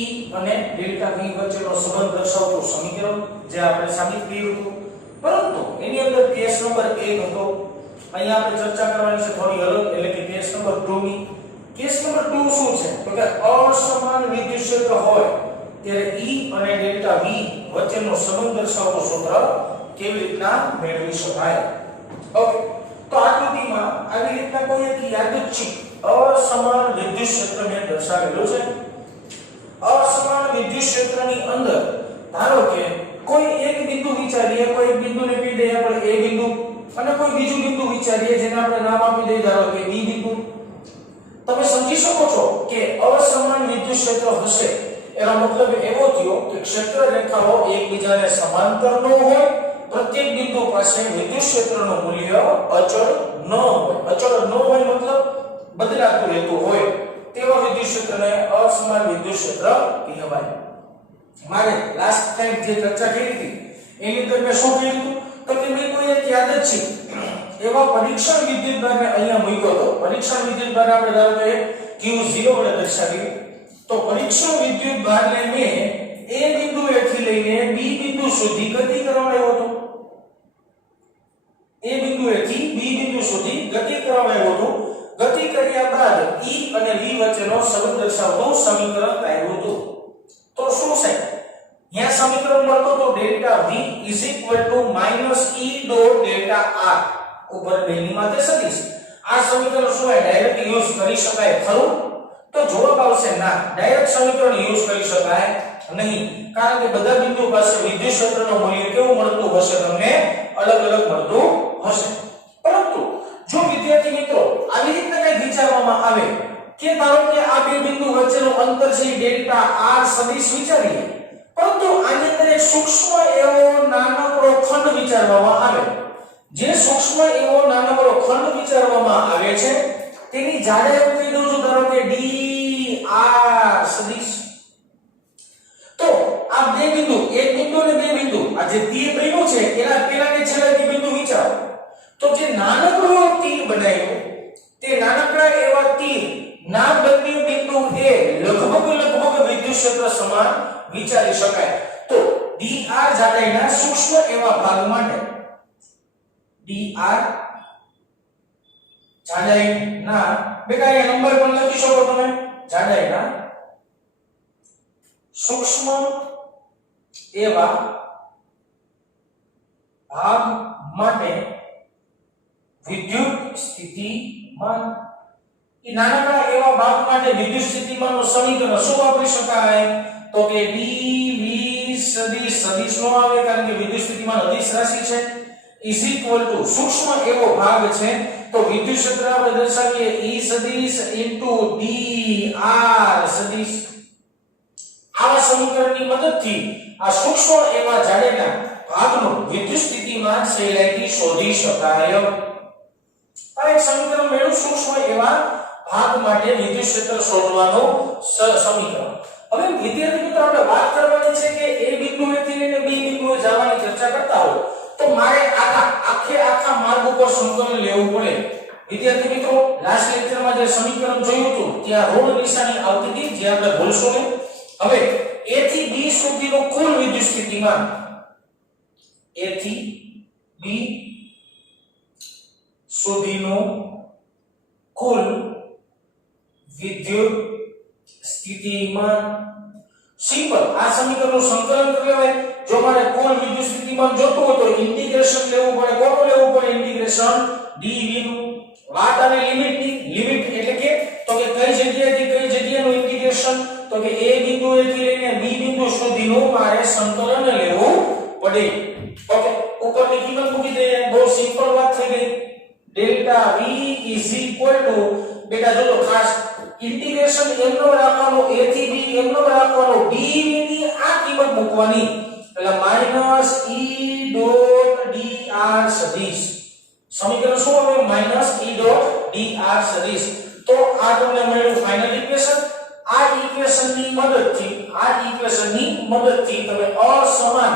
E અને delta V વચ્ચેનો સંબંધ દર્શાવતું સમીકરણ જે આપણે સાબિત કર્યું હતું, પરંતુ એની અંદર કેસ નંબર 1 હતો. અહીંયા આપણે ચર્ચા કરવાની છે થોડી અલગ, એટલે કે કેસ નંબર 2 ની. કેસ નંબર 2 શું છે? તો કે અસમાન વિદ્યુત ક્ષેત્ર હોય ત્યારે E અને ડેલ્ટા V વચ્ચેનો સંબંધ દર્શાવતું સૂત્ર કેવી રીતના મેળવી શકાય? ઓકે, તો આકૃતિમાં આવી રીતના કોઈ એક યાદચ્છિક અસમાન વિદ્યુત ક્ષેત્રને દર્શાવેલું છે. અસમાન વિદ્યુત ક્ષેત્રની અંદર ધારો કે કોઈ એક બિંદુ વિચારીએ, કોઈ એક બિંદુને કહી દઈએ આપણે A બિંદુ, અને કોઈ બીજું બિંદુ વિચારીએ જેને આપણે નામ આપી દઈએ ધારો કે B બિંદુ. તમે સમજી શકો છો કે અસમાન વિદ્યુત ક્ષેત્ર હશે એનો મતલબ એવો થયો કે ક્ષેત્ર રેખાઓ એકબીજાને સમાંતર ન હોય, પ્રત્યેક બિંદુ પાસે વિદ્યુત ક્ષેત્રનું મૂલ્ય અચળ ન હોય. અચળ ન હોય મતલબ બદલાતું રહેતું હોય, તેવા વિદ્યુત ક્ષેત્રને અસમાન વિદ્યુત ક્ષેત્ર કહેવાય. મારે લાસ્ટ ટાઈમ જે ચર્ચા કરી હતી એની અંદર મેં શું કહ્યું હતું? તો કે મેં કોઈ એક યાદ જ છે એવા પરીક્ષણ વિદ્યુતભારને અહીંયા મૂક્યો હતો. પરીક્ષણ વિદ્યુતભાર આપણે ધારો કે Q0 વડે દર્શાવીએ, તો પરીક્ષણ વિદ્યુતભારને મેં A બિંદુએથી લઈને B બિંદુ સુધી ગતિ કરાવ્યો હતો. A બિંદુએથી B બિંદુ સુધી ગતિ કરાવ્યો હતો. ગતિ કર્યા બાદ E અને V વચ્ચેનો સંબંધ દર્શાવતું સમીકરણ આવ્યું હતું. તો શું છે? અહીંયા સમીકરણ મળતો તો delta V = -E dot delta R ઉપર બેની માથે સદિશ. આ સમીકરણ શું છે? ડાયરેક્ટ યુઝ કરી શકાય ખરું? તો જવાબ આવશે ના, ડાયરેક્ટ સમીકરણ યુઝ કરી શકાય નહીં, કારણ કે બધા બિંદુ પાસે વિદ્યુત ક્ષેત્રનું મૂલ્ય કેવું મળતું હશે? તમને અલગ અલગ મળતું હશે. પરંતુ જો વિદ્યાર્થી મિત્રો આવી રીતના કંઈક વિચારવામાં આવે કે ધારો કે આ બે બિંદુ વચ્ચેનું અંતર છે ડેલ્ટા R સદિશ વિચારીએ, પરંતુ આની અંદર એક સૂક્ષ્મ એવો નાનકડો ખંડ વિચારવામાં આવે. જે સૂક્ષ્મ એવો નાનકડો ખંડ વિચારવામાં આવે છે તેની જાડાઈ હું કહી દઉં છું, ધારો કે dr સદિશ. તો આ બે બિંદુ, એક બિંદુ અને બે બિંદુ, આ જે તીર બન્યું છે એના પેલાને છેલ્લે બે બિંદુ વિચારો. તો જે નાનકડો તીર બનાવ્યો, તે નાનકડા એવા તીર ના બંને બિંદુ એ લગભગ વિદ્યુત ક્ષેત્ર સમાન વિચારી શકાય. તો dr જાડાઈના સૂક્ષ્મ એવા ભાગ માટે dr જાડાઈના બેટા એ નંબર પણ લખી શકો તમે. જાડાઈના સૂક્ષ્મ એવા ભાગ માટે વિદ્યુત સ્થિતિમાન, એ નાનકડા એવા ભાગ માટે વિદ્યુત સ્થિતિમાનનું સમીકરણ શું વાપરી શકાય? તો કે dv સદિશ, સદિશ નો આવે કારણ કે વિદ્યુત સ્થિતિમાન અદિશ રાશિ છે, = સૂક્ષ્મ એવો ભાગ છે તો વિદ્યુત ક્ષેત્ર આપણે દર્શાવીએ E સદિશ dr સદિશ. આવા સમીકરણની મદદથી આ સૂક્ષ્મ એવા જાડાઈના ભાગનું વિદ્યુત સ્થિતિમાન સહેલાઈથી શોધી શકાય. આ એક સમીકરણ મેળવ્યું સૂક્ષ્મ એવા ભાગ માટે વિદ્યુત ક્ષેત્ર શોધવાનું સમીકરણ. હવે વિદ્યાર્થી મિત્રો આપણે વાત કરવાની છે કે A બિંદુએથી લઈને B બિંદુએ જવાની ચર્ચા કરતા હોય તો મારે આખા માર્ગ ઉપર સંકલન લેવું પડે. વિદ્યાર્થી મિત્રો લાસ્ટ લેક્ચરમાં જે સમીકરણ જોયું હતું ત્યાં ઋણ નિશાની આવતી હતી, જે આપણે ભૂલશું નહીં. હવે A થી B સુધીનું કુલ વિદ્યુત સ્થિતિમાન, A થી B સુધીનું કુલ વિદ્યુત સ્થિતિમાન સિમ્પલ. આ સમીકરણનું સંકલન કરી લેવાય. જો મારે કુલ વિદ્યુત સ્થિતિમાન જોતું હોય તો ઇન્ટિગ્રેશન લેવું પડે. કોનું લેવું પડે? ઇન્ટિગ્રેશન dv નું. વાત આવે લિમિટની. લિમિટ એટલે કે તો કે કઈ જગ્યાએથી કઈ જગ્યાનું ઇન્ટિગ્રેશન? તો કે A બિંદુએથી લઈને B બિંદુ સુધીનું મારે સંકલન લેવું પડે. ઓકે, ઉપરની કિંમત મૂકી દઈએ. બહુ સિમ્પલ વાત થઈ ગઈ. ડેલ્ટા V = બેટા જો ખાસ ઇન્ટિગ્રેશન એમનો રાખવાનો, A થી B એમનો રાખવાનો, dv ની આ કિંમત મૂકવાની એટલે -E ડોટ dr સદિશ. સમીકરણ શું આવે? -E ડોટ dr સદિશ. તો આ તમને મળ્યું ફાઇનલ ઇક્વેશન. આ ઇક્વેશનની મદદથી તમે અસમાન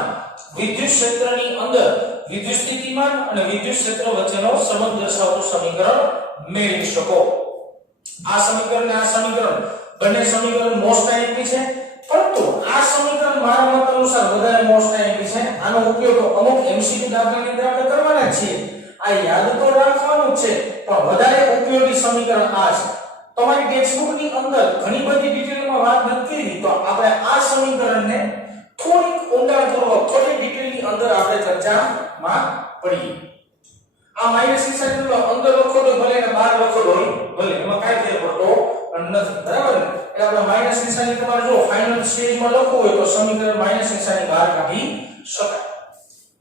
વિદ્યુત ક્ષેત્રની અંદર વિદ્યુત સ્થિતિમાન અને વિદ્યુત ક્ષેત્ર વચ્ચેનો સંબંધ દર્શાવતું સમીકરણ મેળવી શકો. આ સમીકરણ બંને સમીકરણ મોસ્ટ આઈએમપી છે, આનો ઉપયોગ અમુક MCQ દાખલાની અંદર આપણે કરવાના છીએ. આ યાદ તો રાખવાનું છે, પણ વધારે ઉપયોગી સમીકરણ આ છે. તમારી ટેક્સ્ટબુક ની અંદર ઘણી બધી ડિટેલમાં વાત નથી કરી, તો આપણે આ સમીકરણને થોડીક ઊંડાણપૂર્વક થોડી ડિટેલની અંદર આપણે ચર્ચામાં પડીએ. આ માઈનસ નિશાની અંદર લખો તો ભલે ને બહાર લખો તો ભલે, એમાં કાઈ ફેર પડતો નથી, બરાબર ને? એટલે આપણે માઈનસ નિશાની તમારે જો ફાઇનલ સ્ટેજમાં લખવું હોય તો સમીકરણ માઈનસ નિશાની બહાર કાઢી શકાય.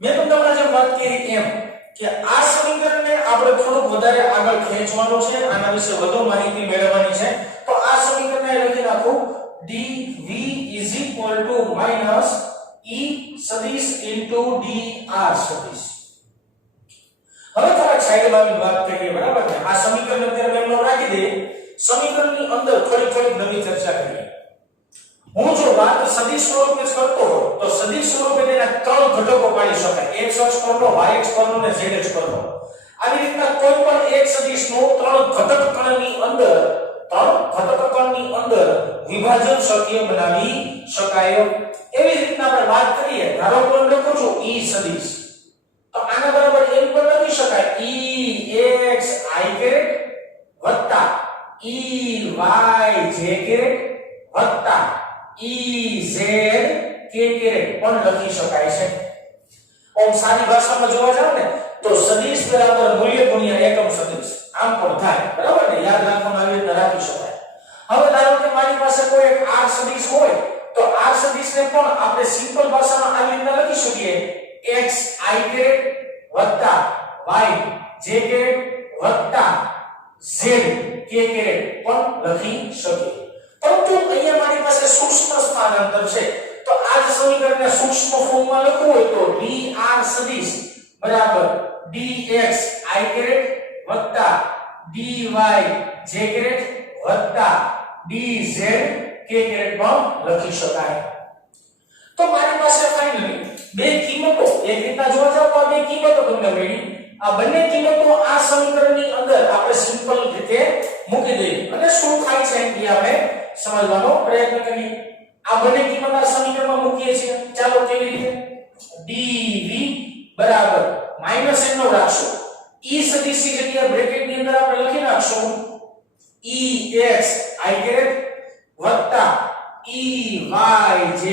મેં તમને જેમ વાત કરી એમ કે આ સમીકરણને આપણે થોડુંક વધારે આગળ ખેંચવાનું છે, આના વિશે વધુ માહિતી મેળવવાની છે. તો આ સમીકરણને લખી નાખો dv - e સદિશ dr સદિશ. હવે થોડા સાઈડમાં વાત કરીએ, બરાબર ને? આ સમીકરણ અત્યારે મેં એમનો રાખી દે. સમીકરણની અંદર થોડી નવી ચર્ચા કરીએ. હું જો વાત સદિશ સ્વરૂપે કરતો હોઉં તો સદિશ સ્વરૂપે તેના ત્રણ ઘટકો પાડી શકાય: x અક્ષ પરનો, y અક્ષ પરનો અને z અક્ષ પરનો. આવી રીતના કોઈ પણ એક સદિશનો ત્રણ ઘટક કણની અંદર વિભાજન શક્ય બનાવી શકાય. એવી રીતના આપણે વાત કરીએ, ધારો કે હું લખું છું e સદિશ, તો આના બરાબર એમ પણ લખી શકાય ex i વત્તા ey j વત્તા ez k પણ લખી શકાય છે. ઓમ સારી ભાષામાં જોવા જાવ ને તો સદિશ બરાબર મૂલ્ય ગુણ્યા એકમ સદિશ આમ પણ થાય, બરાબર ને? યાદ રાખવાનું આવી રીતે રાખી શકાય. હવે ધારો કે મારી પાસે કોઈ એક r સદિશ હોય તો r સદિશને પણ આપણે સિમ્પલ ભાષામાં આવી રીતે લખી શકીએ x i વત્તા y j વત્તા z k પણ લખી શકીએ. પરંતુ અહીંયા મારી પાસે સૂક્ષ્મ સ્થાનાંતર છે, તો આ જ સમીકરણને સૂક્ષ્મ ફોર્મમાં લખવું હોય તો dr સદિશ બરાબર dx i વત્તા dy j વત્તા dz k પણ લખી શકાય. તો મારી પાસે ફાઇનલી બે કિંમતો એક રીતના જોવા જાવ તો આ બે કિંમતો તમને મળી. આ બંને કિંમતો આ સમીકરણની અંદર આપણે સિમ્પલ રીતે મૂકી દઈએ અને શું થાય છે એ આપણે સમજવાનો પ્રયત્ન કરીએ. આ બંને કિંમત આ સમીકરણમાં મૂકીએ છીએ. ચાલો કેવી રીતે? dv બરાબર માઈનસ n નો રાખશું, e સદિશની જગ્યાએ બ્રેકેટની અંદર આપણે લખી નાખશું ex i વત્તા ey j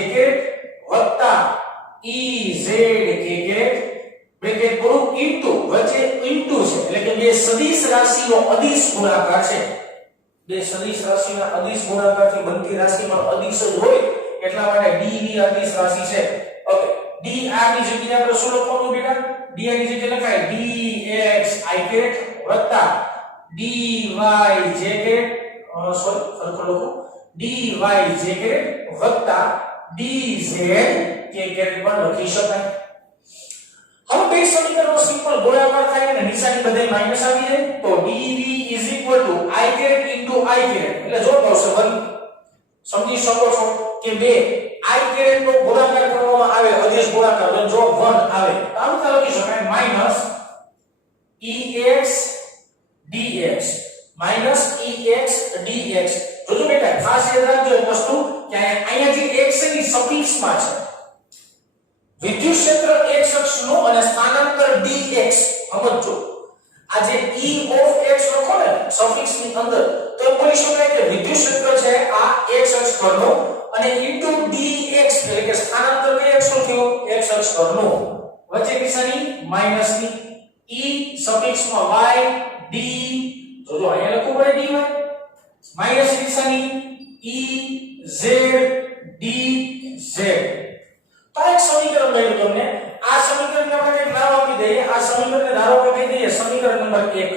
વત્તા ez k બ્રેકેટ પૂરું ઇન્ટુ વચ્ચે ઇન્ટુ છે એટલે કે બે સદિશ રાશિનો અદિશ ગુણાકાર છે. બે સદિશ રાશિના અદિશ ગુણાકારથી બનતી રાશિમાં અદિશ જ હોય એટલા માટે dv અદિશ રાશિ છે. ઓકે, dr ની જગ્યાએ આપણે શું લખવાનું બેટા? dr ની જગ્યાએ લખાય dx i વત્તા dy j સરખો લખો dy j વત્તા dz k પણ લખી શકાય. હવે બે સમીકરણનો સિમ્પલ ગુણાકાર થાય અને નિશાની બધે માઈનસ આવી જાય તો dv i એટલે જો આવશે 1. સમજી શકો છો કે બે i નો ગુણાકાર કરવામાં આવે અદિશ ગુણાકાર તો જો 1 આવે તો આમ લખી શકાય minus ex dx minus ex dx. જોજો બેટા ખાસ યાદ રાખજો એક વસ્તુ કે અહીંયા જે x ની સફિક્સમાં છે વિદ્યુત ક્ષેત્ર x અક્ષનો અને સ્થાનાંતર dx સમજો. આ જે e of x લખો ને સફિક્સ ની અંદર તો એમ બોલી શકાય કે વિદ્યુત ક્ષેત્ર છે આ x અક્ષ પરનો અને ઇન્ટુ dx એટલે કે સ્થાનાંતર કઈ અક્ષનું થયું? x અક્ષ પરનો. વચ્ચે નિશાની માઈનસ ની e સફિક્સમાં y d જોજો અહીંયા લખવું પડે dy માઈનસ નિશાની e z dz. તો એક સમીકરણ મળ્યું તમને. આ સમીકરણને આપણે એક નામ આપી દઈએ. આ સમીકરણને ધારો કે કહી દઈએ સમીકરણ નંબર 1.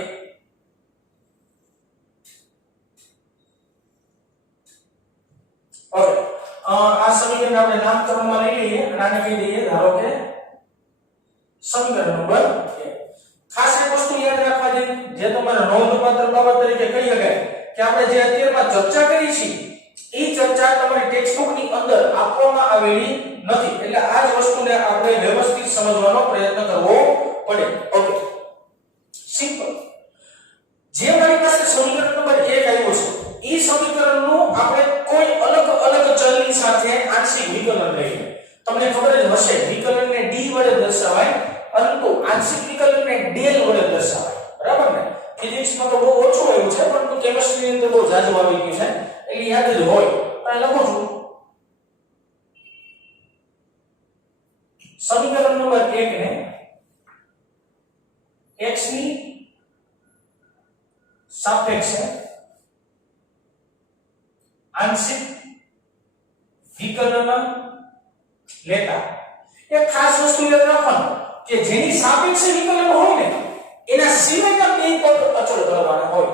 ઓકે, આ સમીકરણને આપણે નામકરણમાં લઈ લઈએ અને આને કહી દઈએ ધારો કે સમીકરણ નંબર 1. ખાસ એક વસ્તુ યાદ રાખવા જેવી જે તમારે નોંધપાત્ર બાબત તરીકે કહી શકાય કે આપણે જે અત્યારમાં ચર્ચા કરી છે એ ચર્ચા તમારી ટેક્સ્ટબુક ની અંદર આપવામાં આવેલી નથી. એટલે આ જ વસ્તુને આપણે વ્યવસ્થિત સમજવાનો પ્રયત્ન કરવો પડે. Okay, simple. જે મારી પાસે સમીકરણ નંબર 1 આવ્યો છે એ સમીકરણનું આપણે કોઈ અલગ ચલની સાથે આંશિક વિકલન લઈએ તમને ખબર જ હશે વિકલનને d વડે દર્શાવાય પરંતુ આંશિક વિકલનને del વડે દર્શાવાય બરાબર ને ફિઝિક્સમાં તો બહુ ઓછું આવ્યું છે પરંતુ કેમિસ્ટ્રીની અંદર બહુ જાજુ આવી ગયું છે એટલે યાદ જ હોય અને લખું છું સમીકરણ નંબર 1 ને x ની સાપેક્ષે આંશિક વિકલન લેતા એક ખાસ વસ્તુ યાદ રાખવાનું કે જેની સાપેક્ષે વિકલન હોય ને એના સિવાયના બે પદ અચળ કરવાના હોય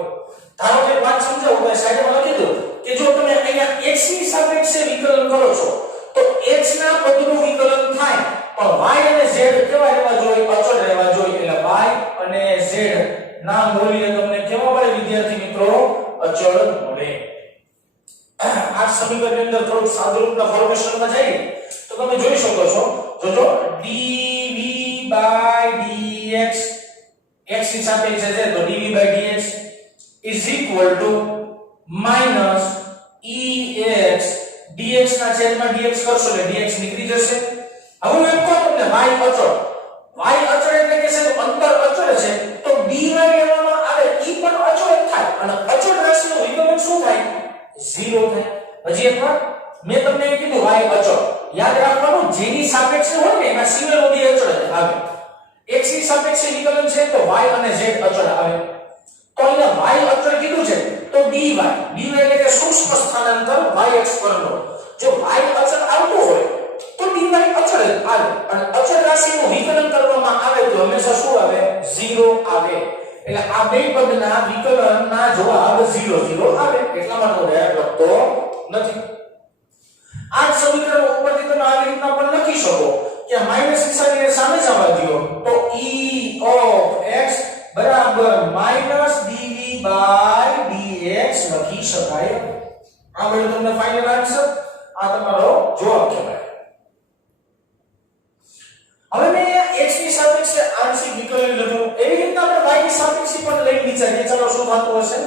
ધારો કે વાત સમજાવું તો સાઈડમાં લખી દો કે જો તમે અહીંયા x ની સાપેક્ષે વિકલન કરો છો તો x ના પદનું વિકલન થાય પણ y અને z કેવા રહેવા જોઈએ અચળ રહેવા જોઈએ એટલે y અને z ના મૂલ્ય તમને કેવા મળે વિદ્યાર્થી મિત્રો અચળ મળે આ સમીકરણની અંદર થોડું સાદુરૂપના ફોર્મેશનમાં જઈએ તો તમે જોઈ શકો છો જોજો dv/dx x ની સાપેક્ષે છે તો dv/dx is equal to minus ex dx ના છેદમાં dx કરશો એટલે dx નીકળી જશે હવે હું એમ કહું તમને y અચળ એટલે કે છે અંતર અચળ છે તો dy લેવામાં આવે ઈ પણ અચળ જ થાય અને અચળ રાશિનું વિકલન શું થાય 0 થાય હજી એકવાર મેં તમને એ કીધું y અચળ યાદ રાખવાનું જેની સાપેક્ષે હોય ને એના સિવાયનો બે અચળ આવે x ની સાપેક્ષે વિકલન છે તો y અને z અચળ આવે તો અહીંયા y અચળ કીધું છે તો dy એટલે કે સૂક્ષ્મ સ્થાનાંતર yx પરનો જો y અચળ આવતો હોય તો dy અચળ આવે અને અચળ રાશિનું વિકલન કરવામાં આવે તો હંમેશા શું આવે 0 આવે એટલે આ બે પદના વિકલનના જવાબ 0 0 આવે એટલા માટે હું ડાયરેક્ટ લખતો નથી આ સમીકરણ ઉપરથી તમે આ રીતના પણ લખી શકો કે માઈનસ નિશાનીને સામે જવા દો તો e of x બરાબર -dv/dx લખી શકાય આ બધું તમને ફાઇનલ આન્સર આ તમારો જવાબ કહેવાય હવે મેં x ની સાપેક્ષે આંશિક વિકલન લખ્યું એવી રીતના આપણે y ની સાપેક્ષે પણ લઈને વિચારીએ ચાલો શું થતું હશે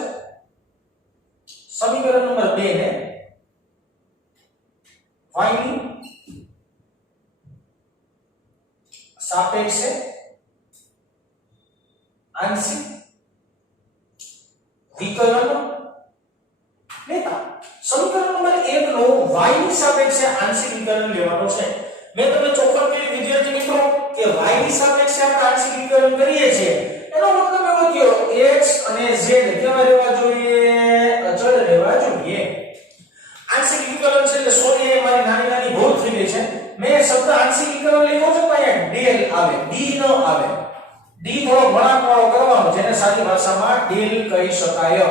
સમીકરણ નંબર 2 ને y ની સાપેક્ષે આંશિક વિકલન લેતા સમીકરણ નંબર 1 નો y ની સાપેક્ષે આંશિક વિકલન લેવાનો છે મેં તમને ચોખ્ખું કહ્યું વિદ્યાર્થી મિત્રો કે y ની સાપેક્ષે આપણે આંશિક વિકલન કરીએ છીએ એનો મતલબ એવો થયો x અને z કેવા રહેવા જોઈએ અચળ રહેવા જોઈએ આંશિક વિકલન છે એટલે સોરી એ મારી નાની ભૂલ થઈ ગઈ છે મેં શબ્દ આંશિક વિકલન લખ્યો છે પણ અહીંયા del આવે d ન આવે d થોડો વળાંકવાળો કરવાનો જેને સાદી ભાષામાં del કહી શકાય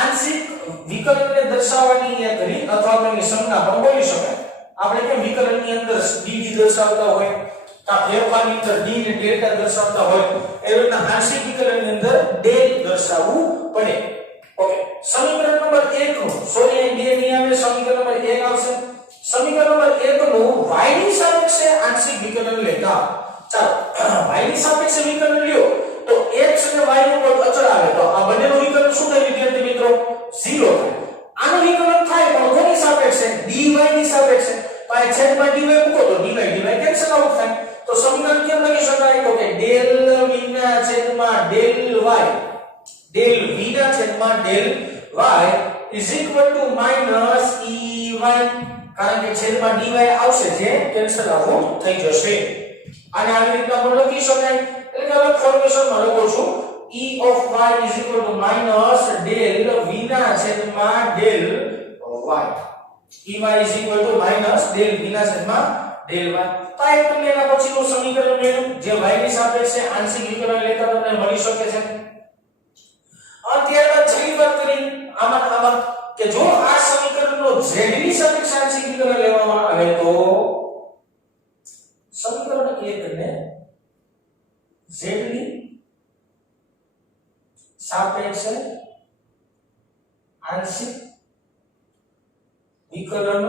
આંશિક વિકલનને દર્શાવવાની એક રીત અથવા તો એની સંજ્ઞા પણ બોલી શકાય આપણે કેમ વિકલનની અંદર dv દર્શાવતા હોય કા ફેરફારની અંદર d ને ડેલ્ટા દર્શાવતા હોય એવી રીતના આંશિક વિકલનની અંદર del દર્શાવવું પડે ઓકે સમીકરણ નંબર 1 નું સોરી અહીં 2 નહીં આવે સમીકરણ નંબર 1 આવશે સમીકરણ નંબર 1 નું y ની સાપેક્ષે આંશિક વિકલન લેતા ચાલો y ની સાપેક્ષે વિકલન લ્યો તો x અને y નું પદ અચળ આવે તો આ બંનેનું વિકલન શું થાય વિદ્યાર્થી મિત્રો 0 થાય આનું વિકલન થાય પણ કોની સાપેક્ષે dy ની સાપેક્ષે પાય છેદમાં dy મૂકો તો dy કેન્સલ આઉટ થાય તો સમીકરણ કેમ લખી શકાય તો કે del v ના છેદમાં del y del v ના છેદમાં del y is equal to minus ey કારણ કે છેદમાં dy આવશે જે કેન્સલ આઉટ થઈ જશે અને આવી રીતના પણ લખી શકાય એટલે કે અલગ ફોર્મેશનમાં લખું છું e of y is equal to minus del v ના છેદમાં del y ey is equal to minus del v ના છેદમાં del y તો આ તમને એના પછીનું સમીકરણ મળ્યું જે y ની સાપેક્ષે આંશિક વિકલન લેતા તમને મળી શકે છે ત્યારબાદ છેલ્લી વાત કરી આમાં કે જો આ સમીકરણનો z ની સાપેક્ષે આંશિક વિકલન લેવામાં આવે તો સમીકરણ 1 ને z ની સાપેક્ષે આંશિક વિકલન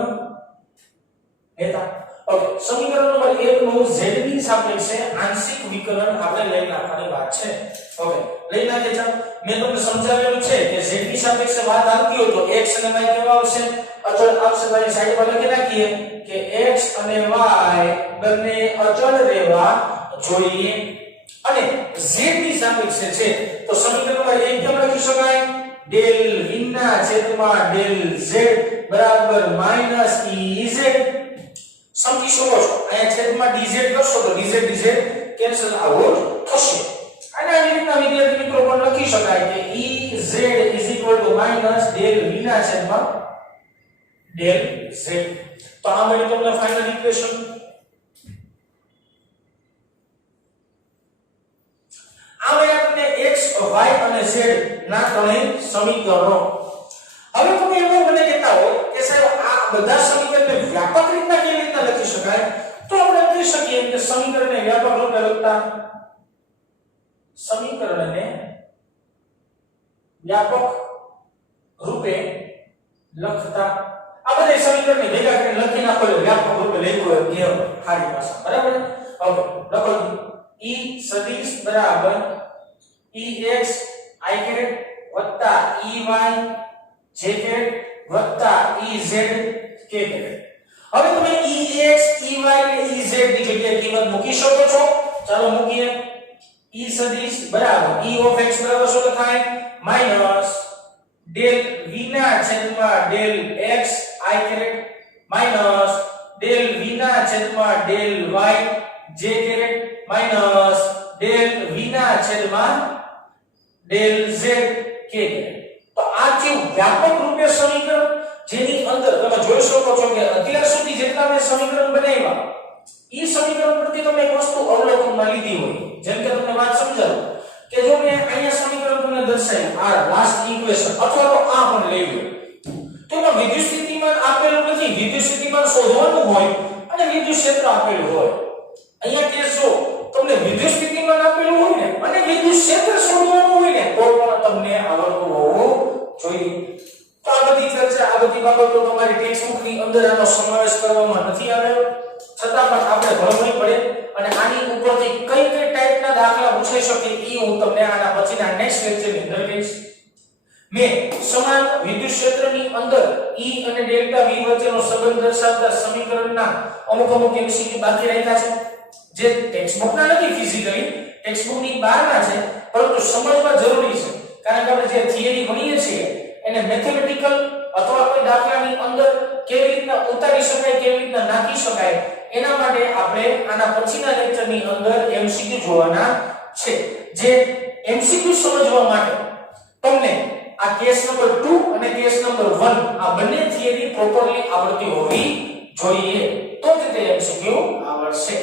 લેતા ઓકે, સમીકરણ નંબર 1 નું z ની સાપેક્ષે આંશિક વિકલન આપણે લઈ નાખવાની વાત છે. ઓકે, લઈ નાખીએ. ચાલો, મેં તમને સમજાવેલું છે કે z ની સાપેક્ષે વાત આવતી હોય તો x અને y કેવા આવશે? અચળ આવશે. તો સાઈડ પર લખી નાખીએ કે x અને y બંને અચળ રહેવા જોઈએ. અને z ની સાપેક્ષે છે તો સમીકરણ નંબર 1 કેમ લખી શકાય? ડેલ v ના છેદમાં ડેલ z બરાબર -ez. સમજી શકો છો? અહીંયા છેદમાં dz કરશો તો dz કેન્સલ આઉટ થશે. અને આવી રીતના વિદ્યાર્થી મિત્રો પણ લખી શકાય કે ez ડેલ v ના છેદમાં ડેલ z. તો આ મળી તમને ફાઇનલ ઇક્વેશન. આ મેં આપણને x y અને z ના ત્રણેય સમીકરણો. હવે તમે એવું મને કહેતા હો કે સાહેબ આ બધા સમીકરણને વ્યાપક રીતના કેવી રીતના લખી શકાય? તો આપણે કહી શકીએ કે સમીકરણને વ્યાપક રૂપે લખતા સમીકરણને વ્યાપક રૂપે લખતા આ બધા સમીકરણને ભેગા કરીને લખી નાખો એટલે વ્યાપક રૂપે લખ્યું હોય કે સારી ભાષા. બરાબર? ઓકે, લખો E સદિશ બરાબર ex i કેરેટ વત્તા ey j કેરેટ વત્તા ez k કેરેટ. હવે તમે ex ey અને ez ની જગ્યાએ કિંમત મૂકી શકો છો. ચાલો મૂકીએ. E સદિશ બરાબર e of x બરાબર શું લખાય? માઈનસ ડેલ v ના છેદમાં del x i caret minus del v ના છેદમાં del y j caret minus del v ના છેદમાં ડેલ z k કેરેટ. તો આ જે વ્યાપક રૂપે સમીકરણ જેની અંદર તમે જોઈ શકો છો કે અત્યાર સુધી જેટલા મેં સમીકરણ બનાવ્યા ઈ સમીકરણ પરથી તમે એક વસ્તુ અવલોકનમાં લીધી હોય. જેમ કે તમને વાત સમજાવું કે જો મેં અહીંયા સમીકરણ તમને દર્શાવ્યું આ લાસ્ટ ઇક્વેશન અથવા તો આ પણ લઈ લો તો એમાં વિદ્યુત સ્થિતિમાન આપેલું નથી. વિદ્યુત સ્થિતિમાન શોધવાનું હોય અને વિદ્યુત ક્ષેત્ર આપેલું હોય. અહીંયા કેસ જો તમને વિદ્યુત સ્થિતિમાન આપેલું હોય ને અને વિદ્યુત ક્ષેત્ર શોધવાનું હોય ને તો પણ તમને આવડતું હોવું જોઈએ. તો આ બધી ચર્ચા આ બધી બાબતો તમારી ટેક્સ્ટબુક ની અંદર આનો સમાવેશ કરવામાં નથી આવેલો. છતાં પણ આપણે ભણવું પડે અને આની ઉપરથી કઈ કઈ ટાઈપના દાખલા પૂછાઈ શકે એ હું તમને આના પછીના નેક્સ્ટ લેક્ચરની અંદર કહીશ. મેં સમાન વિદ્યુત ક્ષેત્રની અંદર E અને ડેલ્ટા V વચ્ચેનો સંબંધ દર્શાવતા સમીકરણના અમુક MCQ બાકી રાખ્યા છે જે ટેક્સ્ટબુકના નથી, ફિઝિકલી ટેક્સ્ટબુકની બહારના છે, પરંતુ સમજવા જરૂરી છે. કારણ કે આપણે જે થિયરી ભણીએ છીએ એને મેથેમેટિકલ અથવા કોઈ દાખલાની અંદર કેવી રીતના ઉતારી શકાય, કેવી રીતના નાખી શકાય એના માટે આપણે આના પછીના લેક્ચરની અંદર MCQ જોવાના છે. જે MCQ સમજવા માટે તમને આ કેસ નંબર 2 અને કેસ નંબર 1 આ બંને થિયરી પ્રોપરલી આવડતી હોવી જોઈએ તો જ તે MCQ આવડશે.